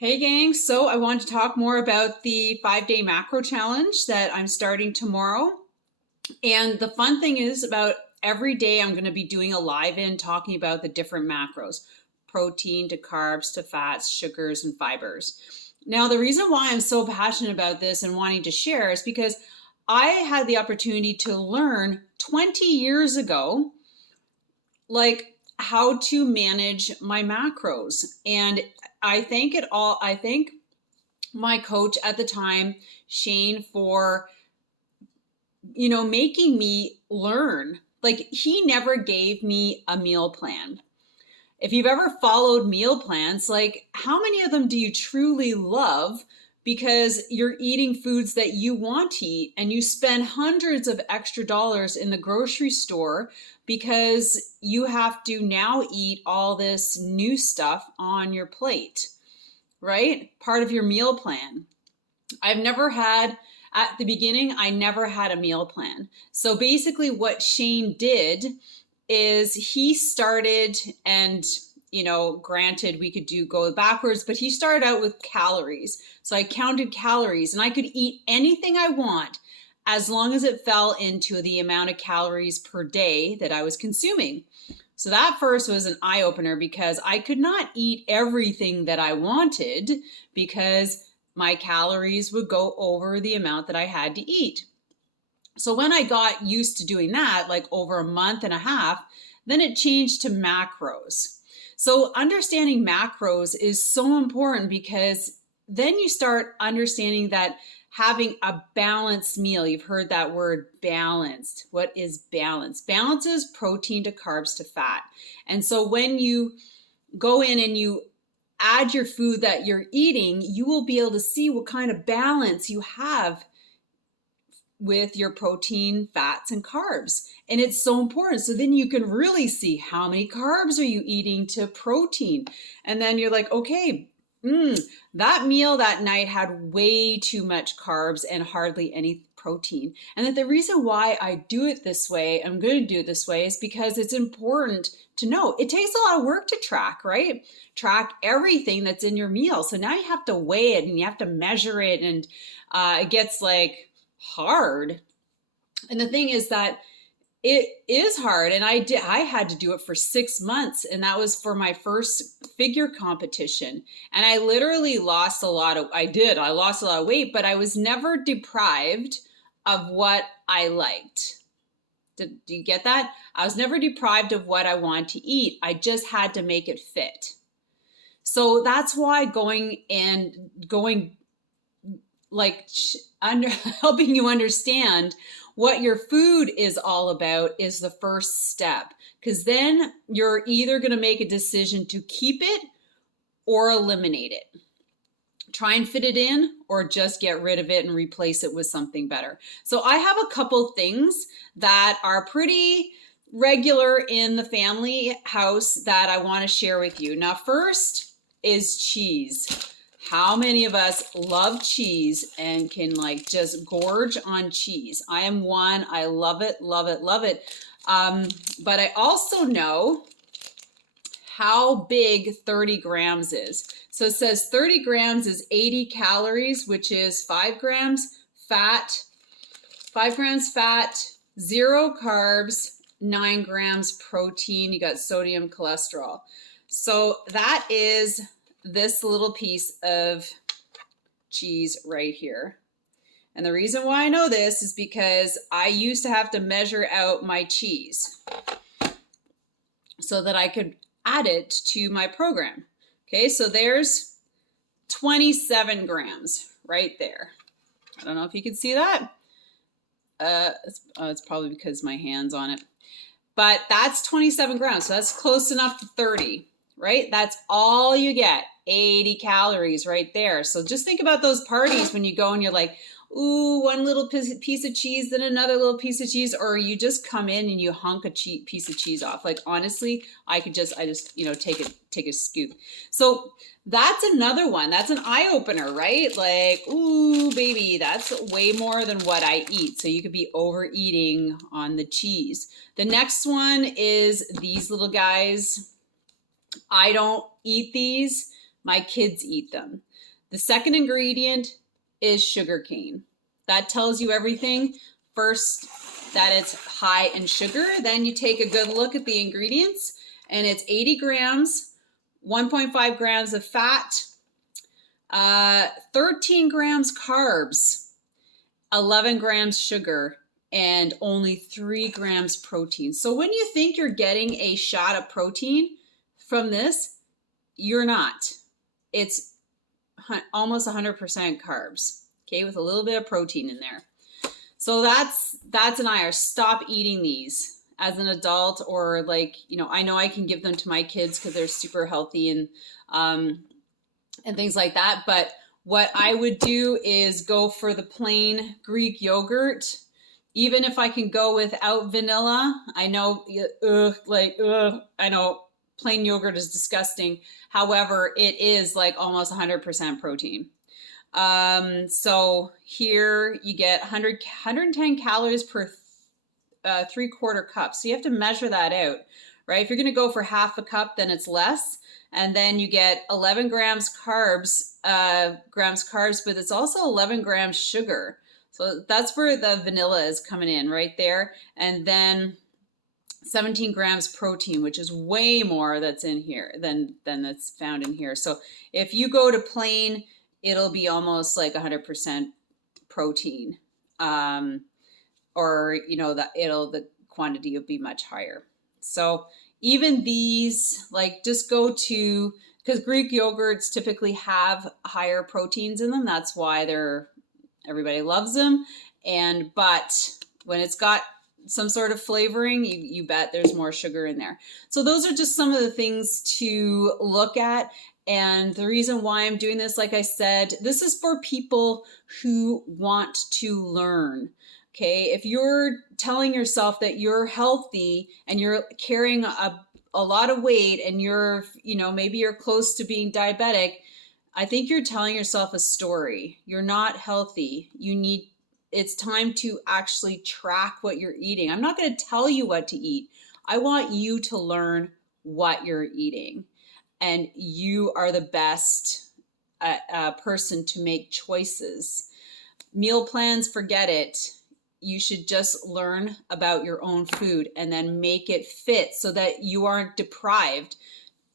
Hey gang, so I want to talk more about the 5 day macro challenge that I'm starting tomorrow. And the fun thing is about every day I'm going to be doing a live in talking about the different macros, protein to carbs to fats, sugars, and fibers. Now, the reason why I'm so passionate about this and wanting to share is because I had the opportunity to learn 20 years ago, like how to manage my macros. And I thank my coach at the time, Shane, for making me learn. Like, he never gave me a meal plan. If you've ever followed meal plans, like, how many of them do you truly love because you're eating foods that you want to eat and you spend hundreds of extra dollars in the grocery store because you have to now eat all this new stuff on your plate, right? Part of your meal plan. I've never had, at the beginning, I never had a meal plan. So basically, what Shane did is he started, and granted, we could go backwards, but he started out with calories. So I counted calories and I could eat anything I want as long as it fell into the amount of calories per day that I was consuming. So that first was an eye opener because I could not eat everything that I wanted because my calories would go over the amount that I had to eat. So when I got used to doing that, like over a month and a half, then it changed to macros. So understanding macros is so important because then you start understanding that having a balanced meal, you've heard that word balanced. What is balance? Balance is protein to carbs to fat. And so when you go in and you add your food that you're eating, you will be able to see what kind of balance you have with your protein, fats, and carbs. And it's so important. So then you can really see how many carbs are you eating to protein. And then you're like, okay, that meal that night had way too much carbs and hardly any protein. And that the reason why I do it this way, I'm going to do it this way, is because it's important to know. It takes a lot of work to track, right? Track everything that's in your meal. So now you have to weigh it and you have to measure it, and it gets like hard. And the thing is that it is hard, and I had to do it for 6 months, and that was for my first figure competition. And I literally lost a lot of I lost a lot of weight, but I was never deprived of what I liked. Do you get that? I was never deprived of what I want to eat. I just had to make it fit. So that's why going like helping you understand what your food is all about is the first step, because then you're either going to make a decision to keep it or eliminate it. Try and fit it in, or just get rid of it and replace it with something better. So I have a couple things that are pretty regular in the family house that I want to share with you. Now, first is cheese. How many of us love cheese and can like just gorge on cheese? I am one. I love it, love it, love it. But I also know how big 30 grams is. So it says 30 grams is 80 calories, which is 5 grams fat, 5 grams fat, 0 carbs, 9 grams protein. You got sodium, cholesterol. So that is this little piece of cheese right here. And the reason why I know this is because I used to have to measure out my cheese so that I could add it to my program. Okay, so there's 27 grams right there. I don't know if you can see that. It's probably because my hand's on it. But that's 27 grams, so that's close enough to 30, right? That's all you get, 80 calories right there. So just think about those parties when you go and you're like, ooh, one little piece of cheese, then another little piece of cheese, or you just come in and you hunk a piece of cheese off. Like, honestly, I just take a scoop. So that's another one. That's an eye opener, right? Like, ooh, baby, that's way more than what I eat. So you could be overeating on the cheese. The next one is these little guys. I don't eat these. My kids eat them. The second ingredient is sugarcane. That tells you everything. First, that it's high in sugar. Then you take a good look at the ingredients, and it's 80 grams, 1.5 grams of fat, 13 grams carbs, 11 grams sugar, and only 3 grams protein. So when you think you're getting a shot of protein from this, you're not. It's almost 100% carbs, okay, with a little bit of protein in there. So that's an IR. Stop eating these as an adult, or like, I know I can give them to my kids because they're super healthy and things like that. But what I would do is go for the plain Greek yogurt. Even if I can go without vanilla, I know, I know plain yogurt is disgusting. However, it is like almost 100% protein. So here you get 110 calories per 3/4 cup. So you have to measure that out, right? If you're going to go for half a cup, then it's less. And then you get 11 grams carbs, but it's also 11 grams sugar. So that's where the vanilla is coming in right there. And then 17 grams protein, which is way more that's in here than that's found in here. So if you go to plain, it'll be almost like 100% protein. Or, the quantity will be much higher. So even these, like, just go to, because Greek yogurts typically have higher proteins in them. That's why everybody loves them. But when it's got some sort of flavoring, you bet there's more sugar in there. So those are just some of the things to look at. And the reason why I'm doing this, like I said, this is for people who want to learn. Okay, if you're telling yourself that you're healthy and you're carrying a lot of weight and you're, maybe you're close to being diabetic, I think you're telling yourself a story. You're not healthy. It's time to actually track what you're eating. I'm not going to tell you what to eat. I want you to learn what you're eating. And you are the best person to make choices. Meal plans, forget it. You should just learn about your own food and then make it fit so that you aren't deprived.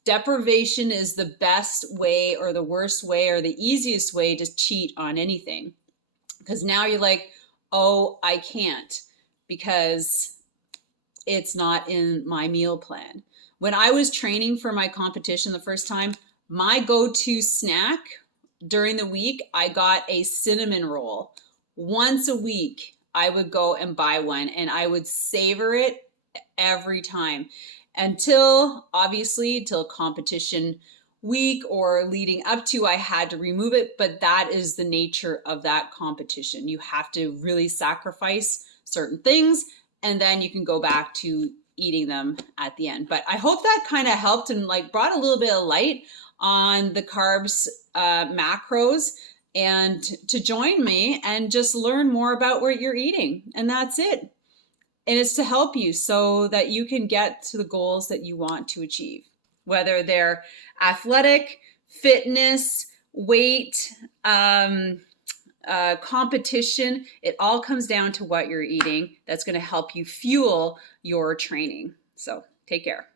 Deprivation is the best way or the worst way or the easiest way to cheat on anything. Because now you're like, oh, I can't because it's not in my meal plan. When I was training for my competition the first time, my go-to snack during the week, I got a cinnamon roll. Once a week, I would go and buy one and I would savor it every time until competition week or leading up to, I had to remove it. But that is the nature of that competition. You have to really sacrifice certain things and then you can go back to eating them at the end. But I hope that kind of helped and like brought a little bit of light on the carbs macros, and to join me and just learn more about what you're eating. And that's it. And it's to help you so that you can get to the goals that you want to achieve, whether they're athletic, fitness, weight, competition. It all comes down to what you're eating. That's going to help you fuel your training. So take care.